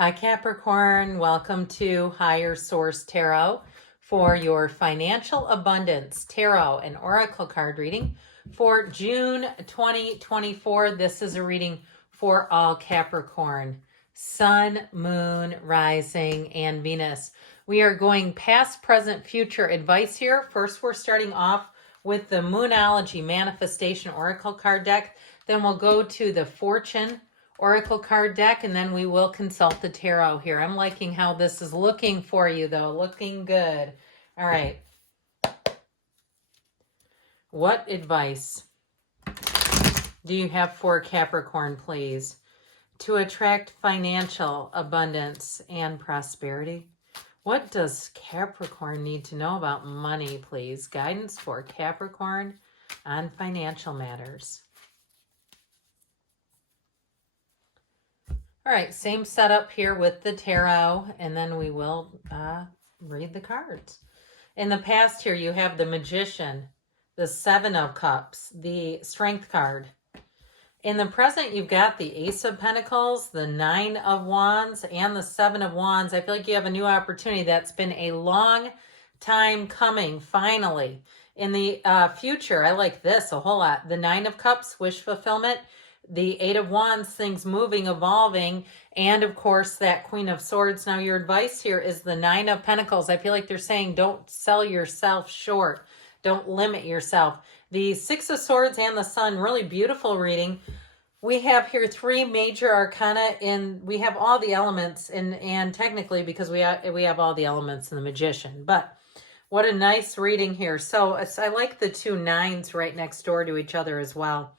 Hi Capricorn, welcome to Higher Source Tarot for your Financial Abundance Tarot and Oracle card reading for June 2024. This is a reading for all Capricorn, Sun, Moon, Rising, and Venus. We are going past, present, future advice here. First, we're starting off with the Moonology Manifestation Oracle card deck. Then we'll go to the Fortune Oracle card deck, and then we will consult the tarot here. I'm liking how this is looking for you, though. Looking good. All right. What advice do you have for Capricorn, please, to attract financial abundance and prosperity? What does Capricorn need to know about money, please? Guidance for Capricorn on financial matters. All right, same setup here with the tarot, and then we will read the cards. In the past here, you have the Magician, the Seven of Cups, the Strength card. In the present, you've got the Ace of Pentacles, the Nine of Wands, and the Seven of Wands. I feel like you have a new opportunity that's been a long time coming, finally. In the future, I like this a whole lot. The Nine of Cups, wish fulfillment. The Eight of Wands, things moving, evolving, and of course that Queen of Swords. Now your advice here is the Nine of Pentacles. I feel like they're saying don't sell yourself short. Don't limit yourself. The Six of Swords and the Sun, really beautiful reading. We have here three major arcana, and we have all the elements, and technically because we have all the elements in the Magician. But what a nice reading here. So I like the two nines right next door to each other as well.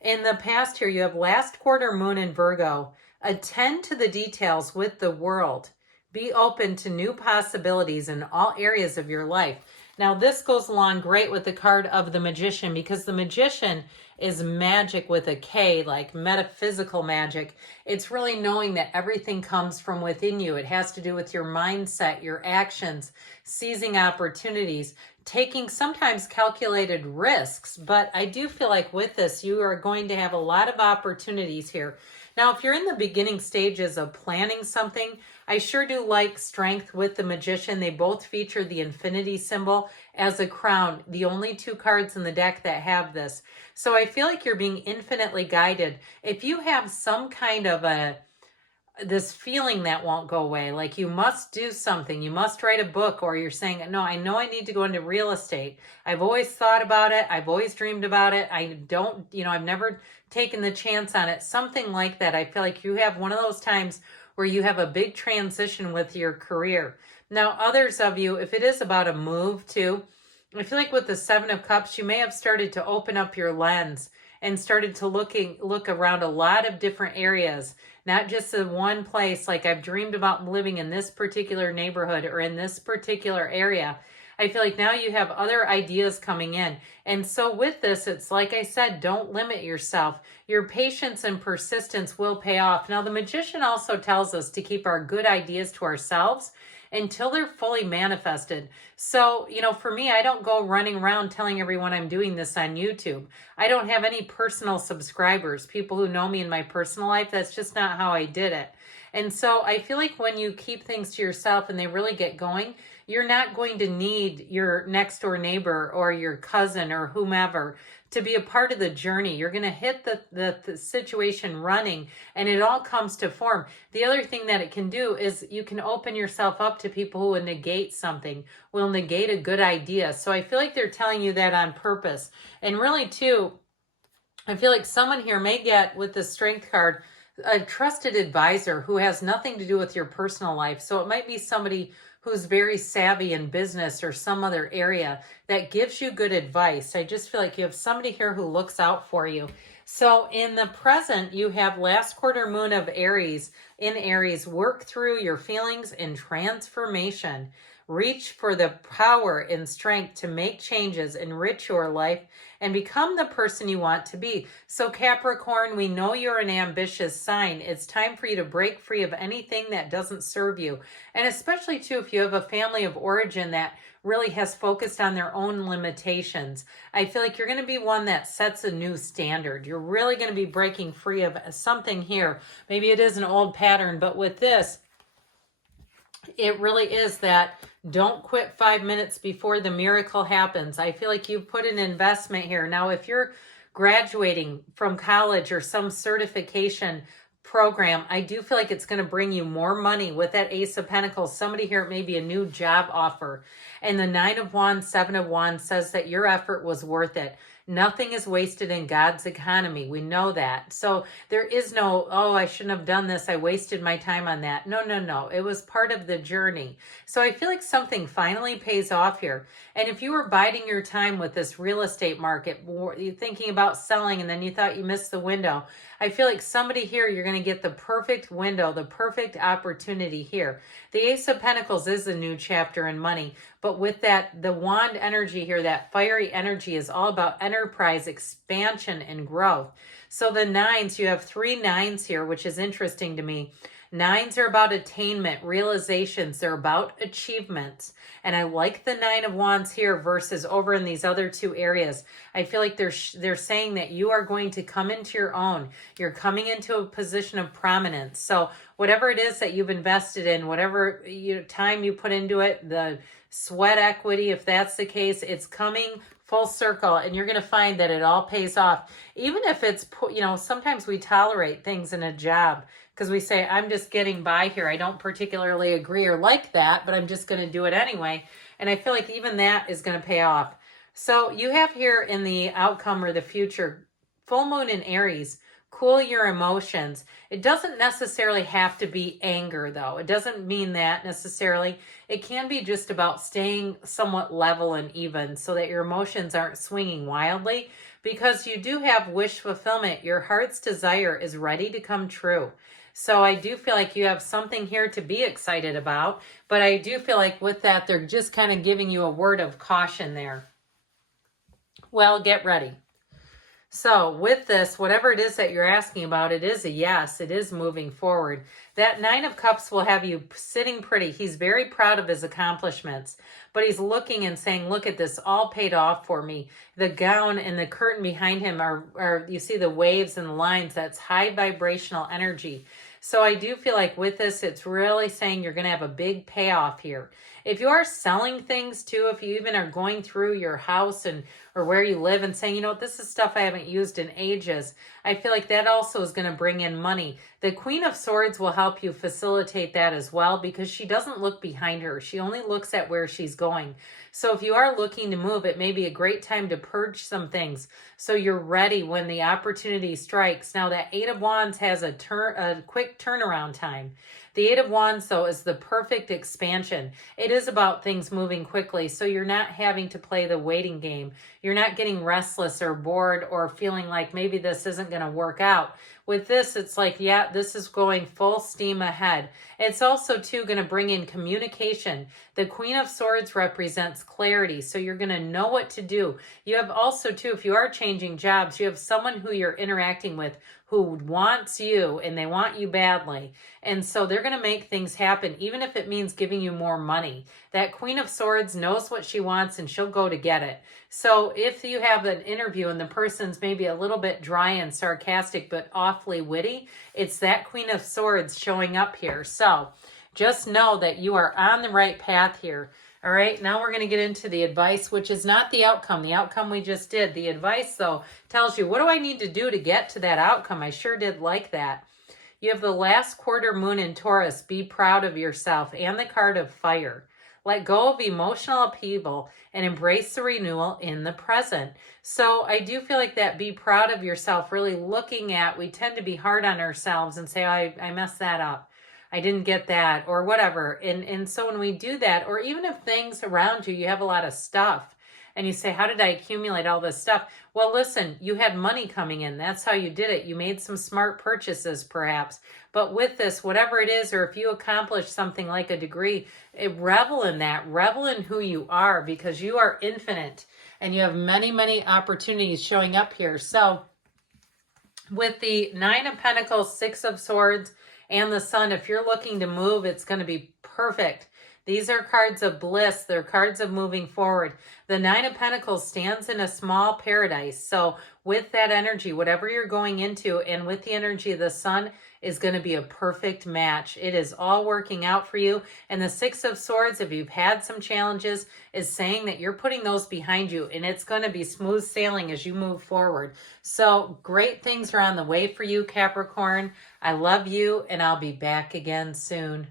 In the past here, you have last quarter moon in Virgo. Attend to the details with the world. Be open to new possibilities in all areas of your life. Now, this goes along great with the card of the Magician, because the Magician is magic with a K, like metaphysical magic. It's really knowing that everything comes from within you. It has to do with your mindset, your actions, seizing opportunities, taking sometimes calculated risks. But I do feel like with this, you are going to have a lot of opportunities here. Now, if you're in the beginning stages of planning something, I sure do like Strength with the Magician. They both feature the infinity symbol as a crown, the only two cards in the deck that have this. So I feel like you're being infinitely guided. If you have some kind of this feeling that won't go away, like you must do something, you must write a book, or you're saying, no, I know I need to go into real estate. I've always thought about it. I've always dreamed about it. I've never taken the chance on it. Something like that. I feel like you have one of those times where you have a big transition with your career. Now, others of you, if it is about a move too, I feel like with the Seven of Cups, you may have started to open up your lens and started to look around a lot of different areas, not just in one place. Like, I've dreamed about living in this particular neighborhood or in this particular area. I feel like now you have other ideas coming in. And so with this, it's like I said, don't limit yourself. Your patience and persistence will pay off. Now, the Magician also tells us to keep our good ideas to ourselves until they're fully manifested. So, for me, I don't go running around telling everyone I'm doing this on YouTube. I don't have any personal subscribers, people who know me in my personal life. That's just not how I did it. And so I feel like when you keep things to yourself and they really get going, you're not going to need your next door neighbor or your cousin or whomever to be a part of the journey. You're going to hit the situation running, and it all comes to form. The other thing that it can do is you can open yourself up to people who will negate something, will negate a good idea. So I feel like they're telling you that on purpose. And really too, I feel like someone here may get, with the Strength card, a trusted advisor who has nothing to do with your personal life. So it might be somebody who's very savvy in business or some other area that gives you good advice. I just feel like you have somebody here who looks out for you. So in the present, you have last quarter moon of Aries. In Aries, work through your feelings in transformation. Reach for the power and strength to make changes, enrich your life, and become the person you want to be. So Capricorn, we know you're an ambitious sign. It's time for you to break free of anything that doesn't serve you. And especially too, if you have a family of origin that really has focused on their own limitations, I feel like you're going to be one that sets a new standard. You're really going to be breaking free of something here. Maybe it is an old pattern pattern, but with this, it really is that don't quit 5 minutes before the miracle happens. I feel like you put an investment here. Now, if you're graduating from college or some certification program, I do feel like it's going to bring you more money with that Ace of Pentacles. Somebody here, it may be a new job offer. And the Nine of Wands, Seven of Wands says that your effort was worth it. Nothing is wasted in God's economy. We know that. So there is no, oh, I shouldn't have done this. I wasted my time on that. No, no, no. It was part of the journey. So I feel like something finally pays off here. And if you were biding your time with this real estate market, you're thinking about selling and then you thought you missed the window, I feel like somebody here, you're going to get the perfect window, the perfect opportunity here. The Ace of Pentacles is a new chapter in money, but with that, the wand energy here, that fiery energy is all about enterprise, expansion, and growth. So the nines, you have 3 nines here, which is interesting to me. Nines are about attainment, realizations. They're about achievements. And I like the Nine of Wands here versus over in these other 2 areas. I feel like they're saying that you are going to come into your own. You're coming into a position of prominence. So whatever it is that you've invested in, whatever time you put into it, the sweat equity, if that's the case, it's coming full circle, and you're going to find that it all pays off. Even if it's, sometimes we tolerate things in a job because we say, I'm just getting by here. I don't particularly agree or like that, but I'm just going to do it anyway. And I feel like even that is going to pay off. So you have here in the outcome or the future, full moon in Aries, cool your emotions. It doesn't necessarily have to be anger, though. It doesn't mean that necessarily. It can be just about staying somewhat level and even so that your emotions aren't swinging wildly, because you do have wish fulfillment. Your heart's desire is ready to come true. So I do feel like you have something here to be excited about, but I do feel like with that, they're just kind of giving you a word of caution there. Well, get ready. So with this, whatever it is that you're asking about, it is a yes. It is moving forward. That Nine of Cups will have you sitting pretty. He's very proud of his accomplishments, but he's looking and saying, look at this, all paid off for me. The gown and the curtain behind him are you see the waves and the lines. That's high vibrational energy. So I do feel like with this, it's really saying you're going to have a big payoff here. If you are selling things too, if you even are going through your house or where you live and saying, this is stuff I haven't used in ages, I feel like that also is going to bring in money. The Queen of Swords will help you facilitate that as well, because she doesn't look behind her. She only looks at where she's going. So if you are looking to move, it may be a great time to purge some things so you're ready when the opportunity strikes. Now that Eight of Wands has a quick turnaround time. The Eight of Wands, though, is the perfect expansion. It is about things moving quickly, so you're not having to play the waiting game. You're not getting restless or bored or feeling like maybe this isn't going to work out. With this, it's like, yeah, this is going full steam ahead. It's also, too, going to bring in communication. The Queen of Swords represents clarity, so you're going to know what to do. You have also, too, if you are changing jobs, you have someone who you're interacting with who wants you, and they want you badly. And so they're going to make things happen, even if it means giving you more money. That Queen of Swords knows what she wants, and she'll go to get it. So if you have an interview and the person's maybe a little bit dry and sarcastic, but awfully witty, it's that Queen of Swords showing up here. So just know that you are on the right path here. All right, now we're going to get into the advice, which is not the outcome. The outcome we just did. The advice, though, tells you, what do I need to do to get to that outcome? I sure did like that. You have the last quarter moon in Taurus. Be proud of yourself, and the card of fire. Let go of emotional upheaval and embrace the renewal in the present. So I do feel like that be proud of yourself, really looking at, we tend to be hard on ourselves and say, oh, I messed that up. I didn't get that, or whatever. And so when we do that, or even if things around you, you have a lot of stuff, and you say, how did I accumulate all this stuff? Well, listen, you had money coming in. That's how you did it. You made some smart purchases, perhaps. But with this, whatever it is, or if you accomplish something like a degree, revel in that. Revel in who you are, because you are infinite, and you have many, many opportunities showing up here. So with the Nine of Pentacles, Six of Swords, and the Sun, if you're looking to move, it's going to be perfect. These are cards of bliss. They're cards of moving forward. The Nine of Pentacles stands in a small paradise. So with that energy, whatever you're going into, and with the energy of the Sun, is going to be a perfect match. It is all working out for you. And the Six of Swords, if you've had some challenges, is saying that you're putting those behind you, and it's going to be smooth sailing as you move forward. So great things are on the way for you, Capricorn. I love you, and I'll be back again soon.